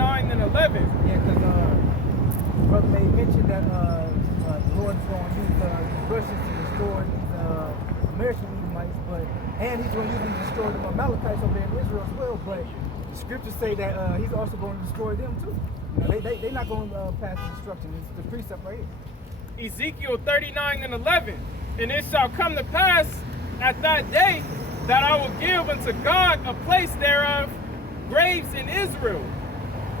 9 and 11. Yeah, because Brother May mentioned that the Lord is going to use the Russians to destroy these American Edomites, and he's going to use them to destroy the Amalekites over there in Israel as well. But the scriptures say that he's also going to destroy them too. You know, they're not going to pass the destruction. It's the precept right here. Ezekiel 39 and 11. And it shall come to pass at that day that I will give unto God a place thereof, graves in Israel,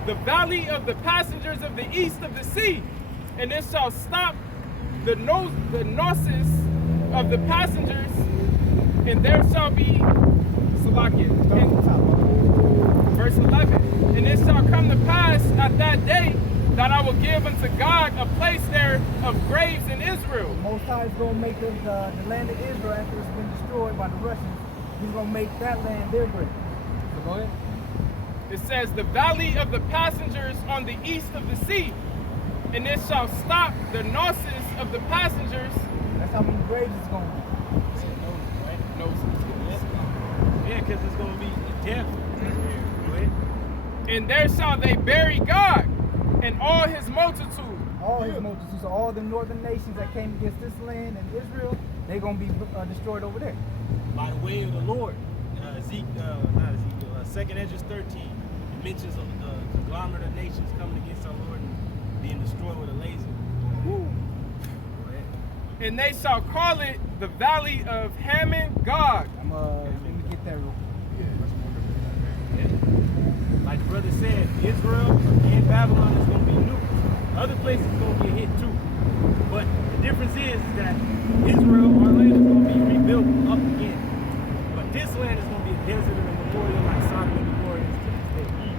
the valley of the passengers of the east of the sea. And it shall stop the noses of the passengers, and there shall be Salakia. Verse 11. And it shall come to pass at that day that I will give unto God a place there of graves in Israel. Most High is going to make the land of Israel, after it's been destroyed by the Russians, he's going to make that land their grave. So go ahead. It says, the valley of the passengers on the east of the sea, and it shall stop the noses of the passengers. That's how many graves it's going to be. Yeah, because it's going to be death. And there shall they bury God and all his multitude. All his multitude. So all the northern nations that came against this land and Israel, they're going to be destroyed over there. By the way of the Lord. Second Ezra 13. It mentions the conglomerate of nations coming against our Lord and being destroyed with a laser. Woo. And they shall call it the valley of Hammon Gog. Let me get that real quick. Like the brother said, Israel and Babylon is going to be nuked. Other places are going to get hit too. But the difference is that Israel, our land, is going to be rebuilt up again. But this land is going to be a desert and a memorial like Sodom and Gomorrah is to this day.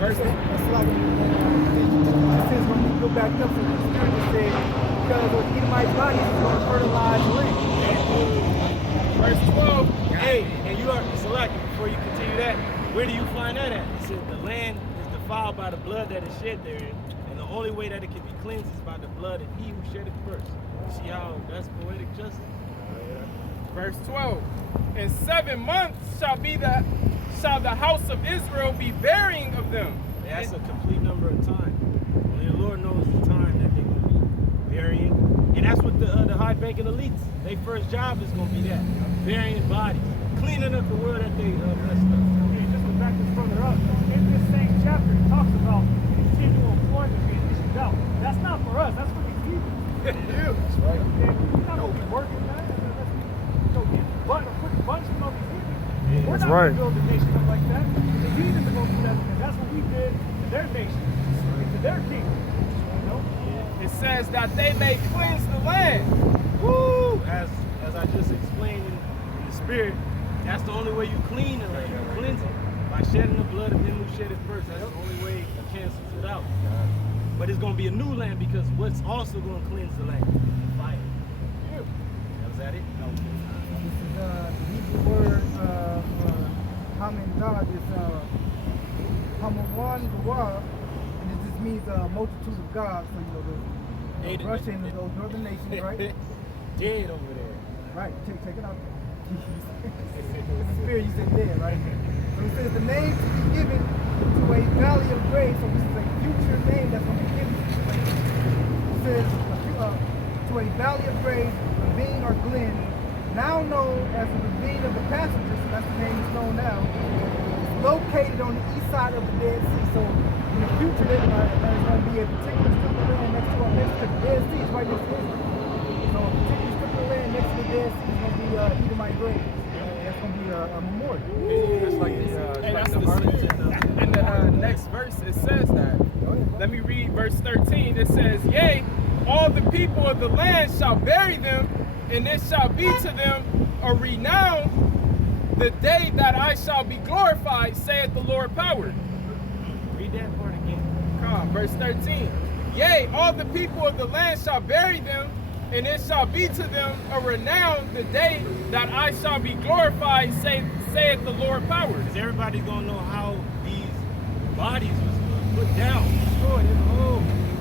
That's like it says when we go back up to the spirit, it says, because of Edomite bodies is going to fertilize the land. Verse 12. Hey, and you are, Select, before you continue that, where do you find that at? It says the land is defiled by the blood that is shed therein, and the only way that it can be cleansed is by the blood of he who shed it first. You see how that's poetic justice? Verse 12. In 7 months shall the house of Israel be burying of them. That's a complete number of time. Only the Lord knows the time that they're going to be burying. And that's what the high banking elites, their first job is going to be that. Burying bodies. Cleaning up the world that they messed up. Just to back this further up, in this same chapter, it talks about continual employment being issued out. That's not for us, that's for these people. Yeah. That's right. We're not going to be working, man. Put a bunch of these people. We're not going to build a nation up like that. The heathens are going to do that because that's what we did to their nation, to their kingdom. You know? It says that they may cleanse the land. Woo! As I just explained in the spirit, that's the only way you clean the land. You cleanse it by shedding the blood of him who shed it first. That's the only way it cancels it out. But it's going to be a new land because what's also going to cleanse the land? Fire. Yeah. Was that it? No. This is the Hebrew word Haman God is Hamawan Gawar, and it just means multitude of gods. So you know the Russia and those northern nations, right? Dead over there. Right. Check it out. The spirit you said dead, right? So it says the name to be given to a valley of graves. So this is a future name that's going to be given to this place. It says to a valley of graves, ravine or glen, now known as the ravine of the passengers. So that's the name it's known now. It's located on the east side of the Dead Sea. So in the future, there's going to be a particular strip of land next to the Dead Sea. It's right next to Israel. So a particular strip of land next to the Dead Sea is going to be Edomite graves. That's going to be a memorial. That's like in the next verse, it says that. Let me read verse 13. It says, yea, all the people of the land shall bury them, and it shall be to them a renown the day that I shall be glorified, saith the Lord power. Read that part again. Come, verse 13. Yea, all the people of the land shall bury them, and it shall be to them a renown the day that I shall be glorified, saith the Lord power. Because everybody's going to know how these bodies was put down, destroyed.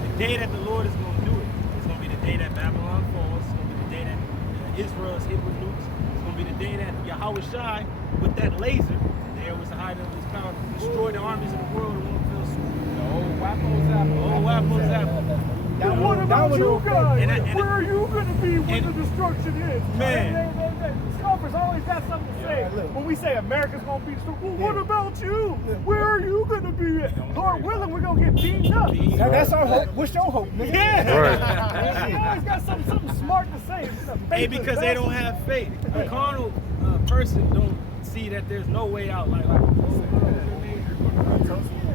The day that the Lord is going to do it. It's going to be the day that Babylon falls. It's going to be the day that Israel is hit with nukes. It's going to be the day that Yahweh Shai, with that laser, there was the height of his power, destroyed the army armies of the world that won't feel sweet. The old Wapo's apple. Oh, Wapo's apple. Then what about you guys? Where are you going to be when the destruction is? Man. Scoffers always got something to say. When we say America's going to be destroyed, well, what about you? Where are you going to be at? Lord willing, we're going to get beaten up. That's our hope. What's your hope, nigga? Yeah. They always got something smart to say. Hey, because they don't have faith. A carnal person don't see that there's no way out. Like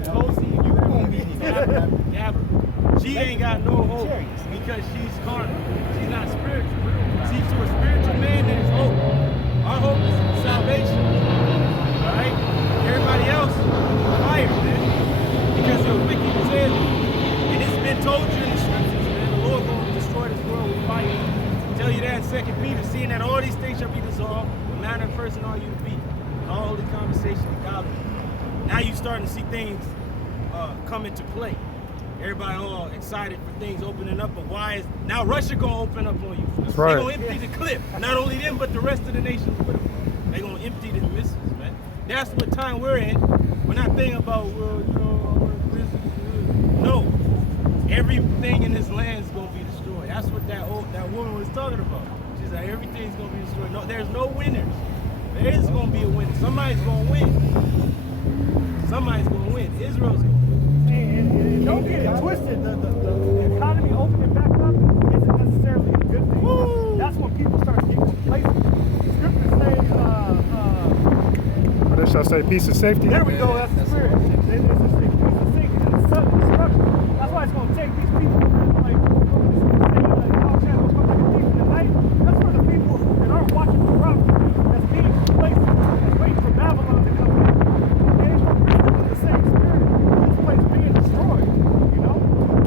Tosi, you gonna be Gabber. She ain't got no hope because she's carnal. She's not spiritual. See, to a spiritual man, there's hope. Our hope is salvation. Alright? Everybody else, fire, man. Because they're wicked as hell. And it's been told you in the scriptures, man. The Lord gonna destroy this world with fire. Tell you that in 2 Peter, seeing that all these things shall be dissolved, what manner of person are you to be? And all holy conversation and godliness. Now you starting to see things come into play. Everybody all excited for things opening up, but why is now Russia gonna open up on you? That's right. They're gonna empty the clip. Not only them, but the rest of the nations with them. They're gonna empty the missiles, man. That's what time we're in. We're not thinking about, well, you know, no. Everything in this land is gonna be destroyed. That's what that woman was talking about. She's like, everything's gonna be destroyed. No, there's no winners. There is gonna be a winner. Somebody's gonna win. Somebody's gonna win. Israel's gonna win. And don't get it twisted. The economy opening back up isn't necessarily a good thing. That's when people start getting complacent. Scriptures say, But they shall say peace and safety. there we go, that's the spirit. Then there's this thing, peace and safety, and sudden destruction. That's why it's going to take these people, like, Al Channel come like a thief in the night. That's for the people that aren't watching the prophet, that's being complacent, that's waiting for Babylon to come in. They ain't going to be with the same spirit. This place being destroyed, you know?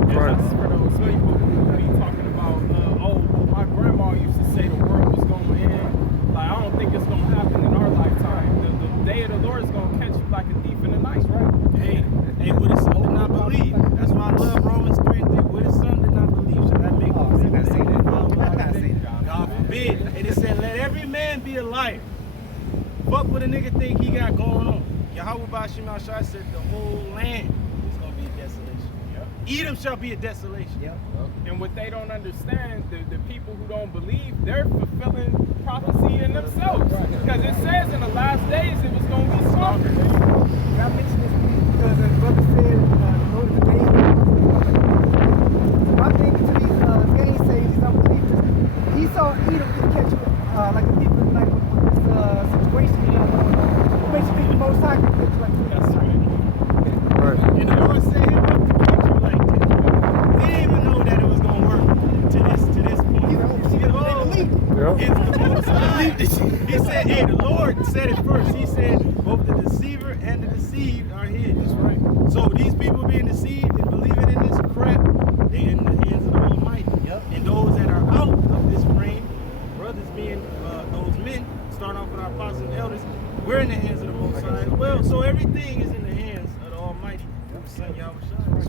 Right. That's for those people who be talking about, oh, my grandma used to say the world was going to end. Like, I don't think it's going to happen in our lifetime. The day of the Lord is going to catch you like a thief in the night, right? Hey, what his son did not believe. That's why I love Romans 3:3. What his son did not believe, shall that make him sin? God forbid. And it said, let every man be a liar. Fuck what a nigga think he got going on. Yahweh Bashim Shai said the whole land is going to be a desolation. Edom shall be a desolation. And what they don't understand, the people who don't believe, they're fulfilling prophecy in themselves. Because it says in the last days it was going to be stronger. I mentioned this because as brother said, go to the days. My thing to these gainsayers, these unbelievers, he saw Edom get catch like the people in like with this situation going on. Basically, the Most High can catch like That's right. Right. And the Lord set him up to catch you like this. We didn't even know that it was going to work to this point. Yep. It's the Most High. He said, hey, the Lord said it first. He said, both the deceiver and the deceived are his. That's right. So these people being deceived and believing in this crap, they're in the hands of the Almighty. And those that are out of this frame, brothers being those men, starting off with our apostles and elders, we're in the hands of the Most High as well. So everything is in the hands of the Almighty. Son Yahweh Shai.